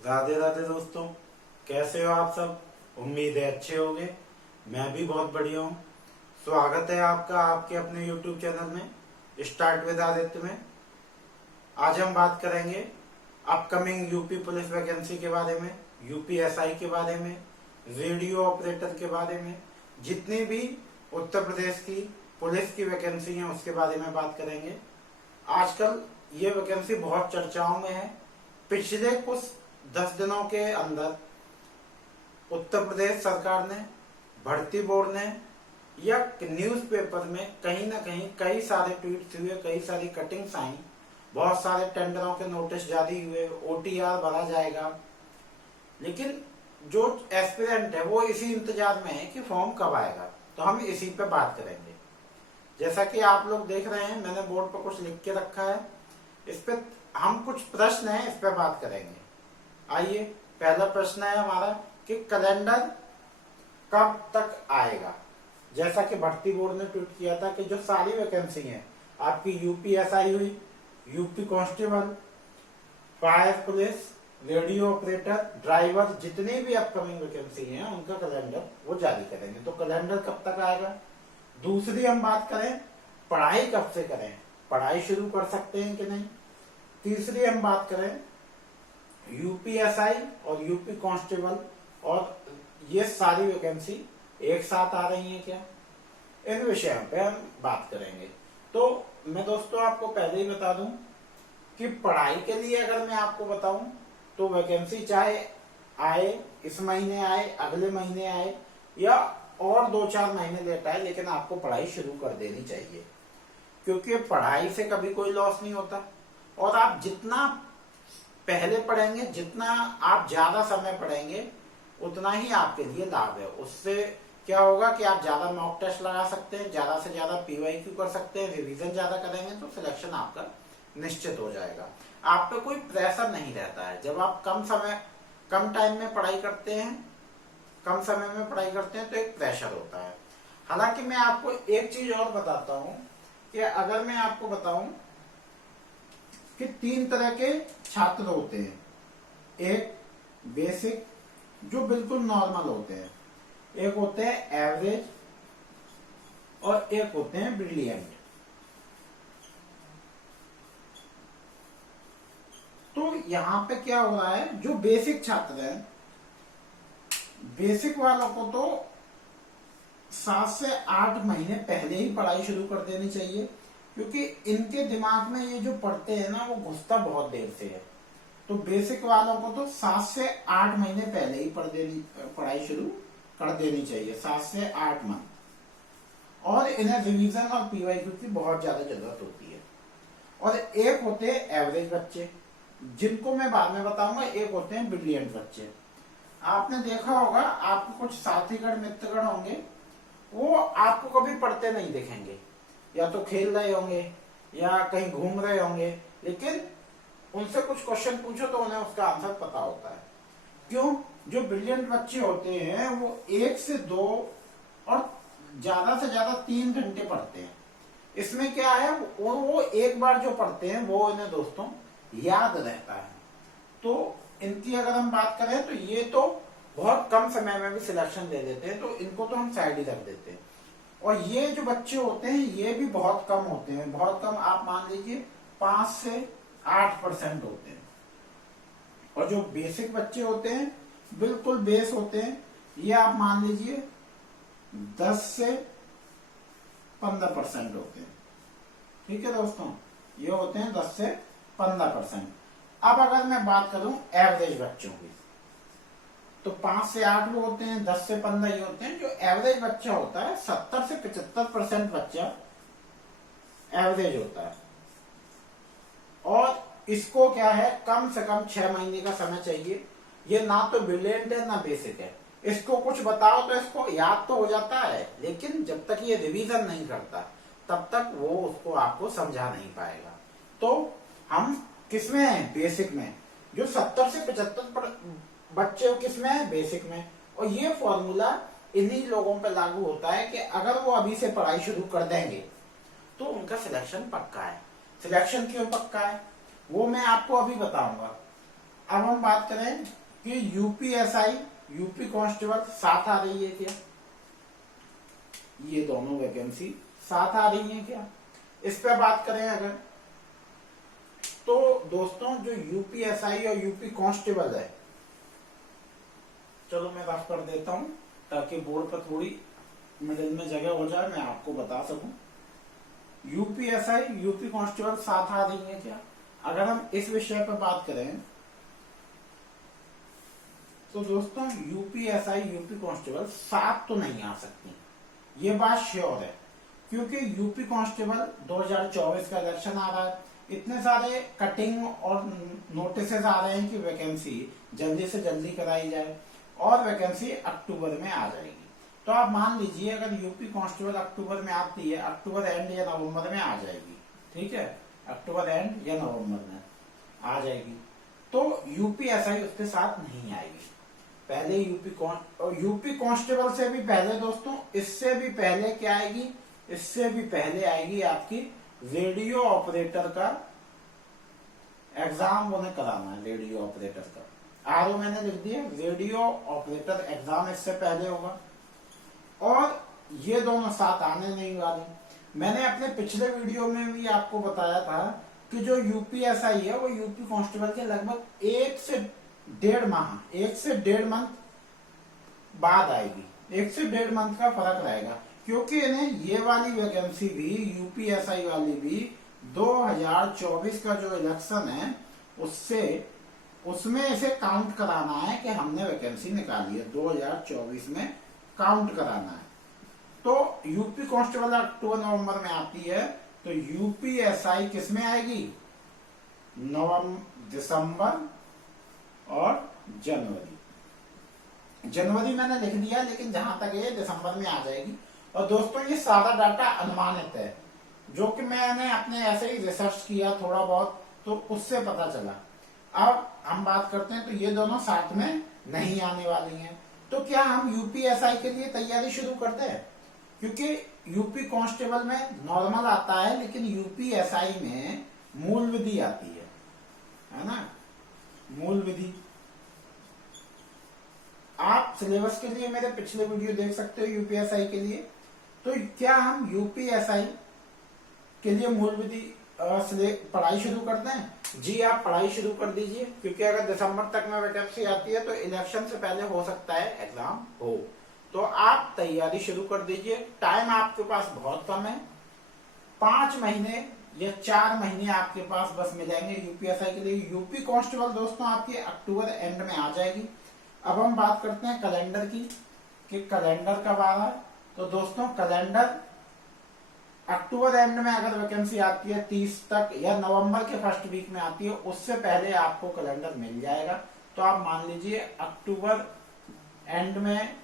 राधे राधे दोस्तों, कैसे हो आप सब। उम्मीद है अच्छे होंगे। मैं भी बहुत बढ़िया हूँ। स्वागत है आपका आपके अपने YouTube चैनल में स्टार्ट विद आदित्य में। आज हम बात करेंगे अपकमिंग यूपी पुलिस वैकेंसी के बारे में, यूपीएसआई के बारे में, रेडियो ऑपरेटर के बारे में, जितनी भी उत्तर प्रदेश की पुलिस की वैकेंसी है उसके बारे में बात करेंगे। आजकल ये वैकेंसी बहुत चर्चाओं में है। पिछले कुछ 10 दिनों के अंदर उत्तर प्रदेश सरकार ने, भर्ती बोर्ड ने या न्यूज़पेपर में कहीं ना कहीं कई सारे ट्वीट्स हुए, कई सारी कटिंग्स आई, बहुत सारे टेंडरों के नोटिस जारी हुए, ओटीआर भरा जाएगा। लेकिन जो एस्पिरेंट है वो इसी इंतजार में है कि फॉर्म कब आएगा। तो हम इसी पे बात करेंगे। जैसा कि आप लोग देख रहे हैं, मैंने बोर्ड पर कुछ लिख के रखा है। इस पे हम कुछ प्रश्न हैं, इस पे बात करेंगे। आइए, पहला प्रश्न है हमारा कि कैलेंडर कब तक आएगा। जैसा कि भर्ती बोर्ड ने ट्वीट किया था कि जो सारी वैकेंसी हैं आपकी, यूपीएसआई हुई, UP constable, fire police, radio operator, driver, जितनी भी अपकमिंग वैकेंसी हैं उनका कैलेंडर वो जारी करेंगे। तो कैलेंडर कब तक आएगा। दूसरी हम बात करें पढ़ाई कब से करें, पढ़ाई शुरू कर सकते हैं कि नहीं। तीसरी हम बात करें यूपीएसआई और यूपी कांस्टेबल और ये सारी वैकेंसी एक साथ आ रही हैं क्या, इन विषयों पे हम बात करेंगे। तो मैं दोस्तों आपको पहले ही बता दूं कि पढ़ाई के लिए अगर मैं आपको बताऊं तो वैकेंसी चाहे आए, इस महीने आए, अगले महीने आए या और 2-4 महीने लेट आए, लेकिन आपको पढ़ाई शुरू कर देनी चाहिए। क्योंकि पढ़ाई से कभी कोई लॉस नहीं होता और आप जितना पहले पढ़ेंगे, जितना आप ज्यादा समय पढ़ेंगे, उतना ही आपके लिए लाभ है। उससे क्या होगा कि आप ज्यादा मॉक टेस्ट लगा सकते हैं, ज्यादा से ज्यादा पीवाईक्यू कर सकते हैं, रिवीजन ज्यादा करेंगे तो सिलेक्शन आपका निश्चित हो जाएगा। आप पे कोई प्रेशर नहीं रहता है। जब आप कम टाइम में पढ़ाई करते हैं, कम समय में पढ़ाई करते हैं तो एक प्रेशर होता है। हालांकि मैं आपको एक चीज और बताता हूं कि अगर मैं आपको बताऊं कि 3 तरह के छात्र होते हैं। एक बेसिक जो बिल्कुल नॉर्मल होते हैं, एक होते हैं एवरेज और एक होते हैं ब्रिलियंट। तो यहां पे क्या हो रहा है, जो बेसिक छात्र हैं, बेसिक वालों को तो 7 से 8 महीने पहले ही पढ़ाई शुरू कर देनी चाहिए। क्योंकि इनके दिमाग में ये जो पढ़ते हैं ना वो घुसता बहुत देर से है। तो बेसिक वालों को तो 7 से 8 महीने पहले ही पढ़ाई शुरू कर देनी चाहिए, 7 से 8 मंथ। और इन्हें रिवीजन और पीवाईक्यू की बहुत ज्यादा जरूरत होती है। और एक होते हैं एवरेज बच्चे, जिनको मैं बाद में बताऊंगा। एक होते हैं ब्रिलियंट बच्चे। आपने देखा होगा, आपके कुछ साथीगण मित्रगण होंगे, वो आपको कभी पढ़ते नहीं दिखेंगे, या तो खेल रहे होंगे या कहीं घूम रहे होंगे, लेकिन उनसे कुछ क्वेश्चन पूछो तो उन्हें उसका आंसर पता होता है। क्यों? जो ब्रिलियंट बच्चे होते हैं वो 1 से 2 और ज्यादा से ज्यादा 3 घंटे पढ़ते हैं। इसमें क्या है, वो एक बार जो पढ़ते हैं वो इन्हें दोस्तों याद रहता है। तो इनकी अगर हम बात करें तो ये तो बहुत कम समय में भी सिलेक्शन ले लेते हैं, तो इनको तो हम साइड ही रख देते हैं। और ये जो बच्चे होते हैं ये भी बहुत कम होते हैं, बहुत कम। आप मान लीजिए 5 से 8% होते हैं। और जो बेसिक बच्चे होते हैं, बिल्कुल बेस होते हैं, ये आप मान लीजिए 10 से 15% होते हैं। ठीक है दोस्तों, ये होते हैं 10 से 15%। अब अगर मैं बात करूं एवरेज बच्चों की, तो 5 से 8 वो होते हैं, 10 से 15 ये होते हैं। जो एवरेज बच्चा होता है, 70 से 75% बच्चा एवरेज होता है। और इसको क्या है, कम से कम 6 महीने का समय चाहिए। ये ना तो ब्रिलियंट है ना बेसिक है। इसको कुछ बताओ तो इसको याद तो हो जाता है, लेकिन जब तक ये रिवीजन नहीं करता तब तक वो उसको आपको समझा नहीं पाएगा। तो हम किसमें हैं, बेसिक में। जो 70 से 75 बच्चे किसमें है, बेसिक में। और ये फॉर्मूला इन्हीं लोगों पे लागू होता है कि अगर वो अभी से पढ़ाई शुरू कर देंगे तो उनका सिलेक्शन पक्का है। सिलेक्शन क्यों पक्का है वो मैं आपको अभी बताऊंगा। अब हम बात करें कि यूपीएसआई यूपी कांस्टेबल साथ आ रही है क्या, ये दोनों वैकेंसी साथ आ रही है क्या, इस पे बात करें अगर, तो दोस्तों जो यूपीएसआई और यूपी कांस्टेबल है, चलो मैं रफ कर देता हूं ताकि बोर्ड पर थोड़ी मिडिल में जगह हो जाए, मैं आपको बता सकूं। यूपीएसआई यूपी कांस्टेबल साथ आ रही है क्या, अगर हम इस विषय पर बात करें तो दोस्तों यूपीएसआई यूपी कांस्टेबल साथ तो नहीं आ सकती, ये बात श्योर है, क्योंकि यूपी कांस्टेबल 2024 का इलेक्शन आ रहा है, इतने सारे कटिंग और नोटिस आ रहे हैं कि वैकेंसी जल्दी से जल्दी कराई जाए और वैकेंसी अक्टूबर में आ जाएगी। तो आप मान लीजिए अगर यूपी कांस्टेबल अक्टूबर में आती है, अक्टूबर एंड या नवंबर में आ जाएगी, ठीक है, अक्टूबर एंड या नवंबर में आ जाएगी, तो यूपीएसआई उसके साथ नहीं आएगी। पहले यूपी कांस्टेबल से भी पहले दोस्तों, इससे भी पहले क्या आएगी, इससे भी पहले आएगी आपकी रेडियो ऑपरेटर का एग्जाम, उन्हें कराना है रेडियो ऑपरेटर का, आरओ मैंने लिख दिया, रेडियो ऑपरेटर एग्जाम इससे पहले होगा, और ये दोनों साथ आने नहीं वाले। मैंने अपने पिछले वीडियो में भी आपको बताया था कि जो यूपीएसआई है वो यूपी कांस्टेबल के लगभग 1 से 1.5 मंथ बाद आएगी, 1 से 1.5 मंथ का फर्क रहेगा, क्योंकि इन्हें ये वाली वैकेंसी भी, यूपीएसआई वाली भी 2024 का जो इलेक्शन है उसमें इसे काउंट कराना है कि हमने वैकेंसी निकाली है, 2024 में काउंट कराना है। तो यूपी कांस्टेबल अक्टूबर नवंबर में आती है, तो यूपीएसआई किस में आएगी, दिसंबर और जनवरी मैंने लिख दिया, लेकिन जहां तक ये दिसंबर में आ जाएगी। और दोस्तों ये सारा डाटा अनुमानित है, जो कि मैंने अपने ऐसे ही रिसर्च किया थोड़ा बहुत, तो उससे पता चला। अब हम बात करते हैं, तो ये दोनों साथ में नहीं आने वाली हैं, तो क्या हम यूपीएसआई के लिए तैयारी शुरू करते हैं, क्योंकि यूपी कांस्टेबल में नॉर्मल आता है, लेकिन यूपीएसआई में मूल विधि आती है ना, मूल विधि। आप सिलेबस के लिए मेरे पिछले वीडियो देख सकते हो यूपीएसआई के लिए। तो क्या हम यूपीएसआई के लिए मूल विधि पढ़ाई शुरू करते हैं? जी आप पढ़ाई शुरू कर दीजिए, क्योंकि अगर दिसंबर तक में वैकेंसी आती है तो इलेक्शन से पहले हो सकता है एग्जाम हो, तो आप तैयारी शुरू कर दीजिए। टाइम आपके पास बहुत कम है, 5 महीने या 4 महीने आपके पास बस मिलेंगे यूपीएसआई के लिए। यूपी कांस्टेबल दोस्तों आपकी अक्टूबर एंड में आ जाएगी। अब हम बात करते हैं कैलेंडर की, कि कैलेंडर कब आ रहा है। तो दोस्तों कैलेंडर अक्टूबर एंड में अगर वैकेंसी आती है 30 तक, या नवंबर के फर्स्ट वीक में आती है, उससे पहले आपको कैलेंडर मिल जाएगा। तो आप मान लीजिए अक्टूबर एंड में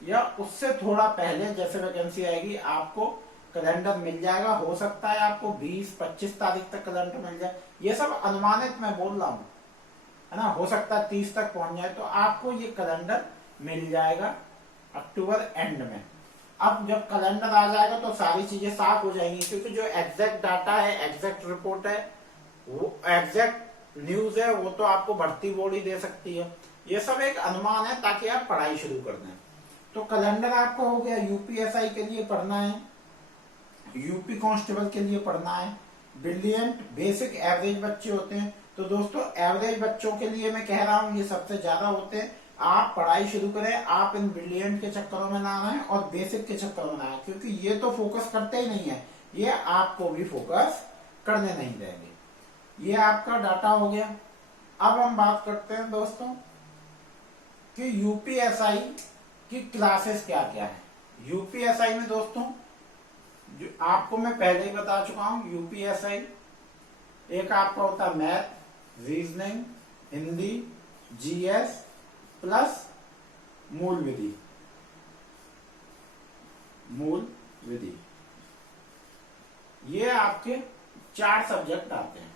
या उससे थोड़ा पहले जैसे वैकेंसी आएगी आपको कैलेंडर मिल जाएगा। हो सकता है आपको 20-25 तारीख तक कैलेंडर मिल जाए, ये सब अनुमानित मैं बोल रहा हूं, है ना, हो सकता है 30 तक पहुंच जाए, तो आपको ये कैलेंडर मिल जाएगा अक्टूबर एंड में। अब जब कैलेंडर आ जाएगा तो सारी चीजें साफ हो जाएंगी, क्योंकि जो एग्जैक्ट डाटा है, एग्जैक्ट रिपोर्ट है, वो एग्जैक्ट न्यूज है, वो तो आपको भर्ती बोर्ड ही दे सकती है। ये सब एक अनुमान है ताकि आप पढ़ाई शुरू कर दें। तो कैलेंडर आपको हो गया, यूपीएसआई के लिए पढ़ना है, यूपी कांस्टेबल के लिए पढ़ना है। ब्रिलियंट बेसिक एवरेज बच्चे होते हैं, तो दोस्तों एवरेज बच्चों के लिए मैं कह रहा हूं ये सबसे ज्यादा होते हैं। आप पढ़ाई शुरू करें, आप इन ब्रिलियंट के चक्करों में ना आए और बेसिक के चक्करों में ना आए, क्योंकि ये तो फोकस करते ही नहीं है, ये आपको भी फोकस करने नहीं देंगे। ये आपका डाटा हो गया। अब हम बात करते हैं दोस्तों कि यूपीएसआई की क्लासेस क्या क्या है। यूपीएसआई में दोस्तों जो आपको मैं पहले ही बता चुका हूं, यूपीएसआई एक आपका होता है math, reasoning, Hindi, GS plus मूल विधि। ये आपके 4 सब्जेक्ट आते हैं।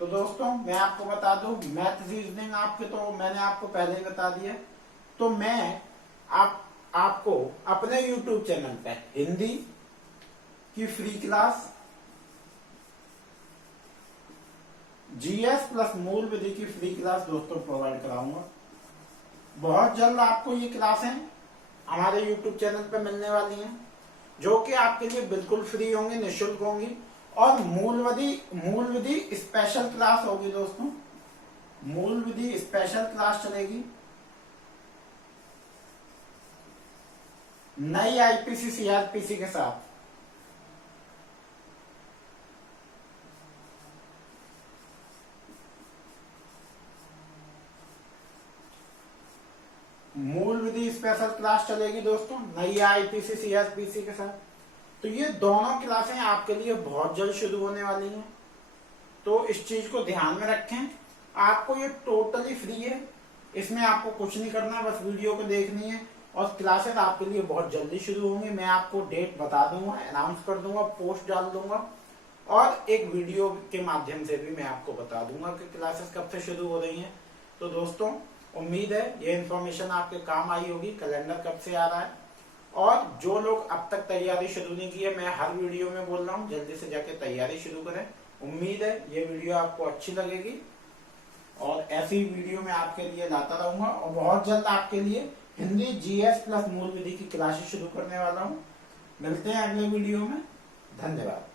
तो दोस्तों मैं आपको बता दूं, मैथ रीजनिंग आपके तो मैंने आपको पहले ही बता दिया। तो मैं आपको अपने YouTube चैनल पे हिंदी की फ्री क्लास, जीएस प्लस मूल विधि की फ्री क्लास दोस्तों प्रोवाइड कराऊंगा। बहुत जल्द आपको ये क्लासें हमारे YouTube चैनल पे मिलने वाली हैं, जो कि आपके लिए बिल्कुल फ्री होंगी, निःशुल्क होंगी। और मूल विधि स्पेशल क्लास होगी दोस्तों, मूल विधि स्पेशल क्लास चलेगी नई आईपीसी सीआरपीसी के साथ। मूल विधि स्पेशल क्लास चलेगी दोस्तों नई आईपीसी सीआरपीसी के साथ। तो ये दोनों क्लासें आपके लिए बहुत जल्द शुरू होने वाली हैं, तो इस चीज को ध्यान में रखें। आपको ये टोटली फ्री है, इसमें आपको कुछ नहीं करना है, बस वीडियो को देखनी है और क्लासेस आपके लिए बहुत जल्दी शुरू होंगी। मैं आपको डेट बता दूंगा, अनाउंस कर दूंगा, पोस्ट डाल दूंगा और एक वीडियो के माध्यम से भी मैं आपको बता दूंगा कि क्लासेस कब से शुरू हो रही हैं। तो दोस्तों उम्मीद है ये इन्फॉर्मेशन आपके काम आई होगी। कैलेंडर कब से आ रहा है, और जो लोग अब तक तैयारी शुरू नहीं की है, मैं हर वीडियो में बोल रहा हूँ जल्दी से जाके तैयारी शुरू करें। उम्मीद है ये वीडियो आपको अच्छी लगेगी और ऐसी वीडियो मैं आपके लिए लाता रहूंगा। और बहुत जल्द आपके लिए हिंदी जीएस प्लस मूल विधि की क्लासेस शुरू करने वाला हूँ। मिलते हैं अगले वीडियो में। धन्यवाद।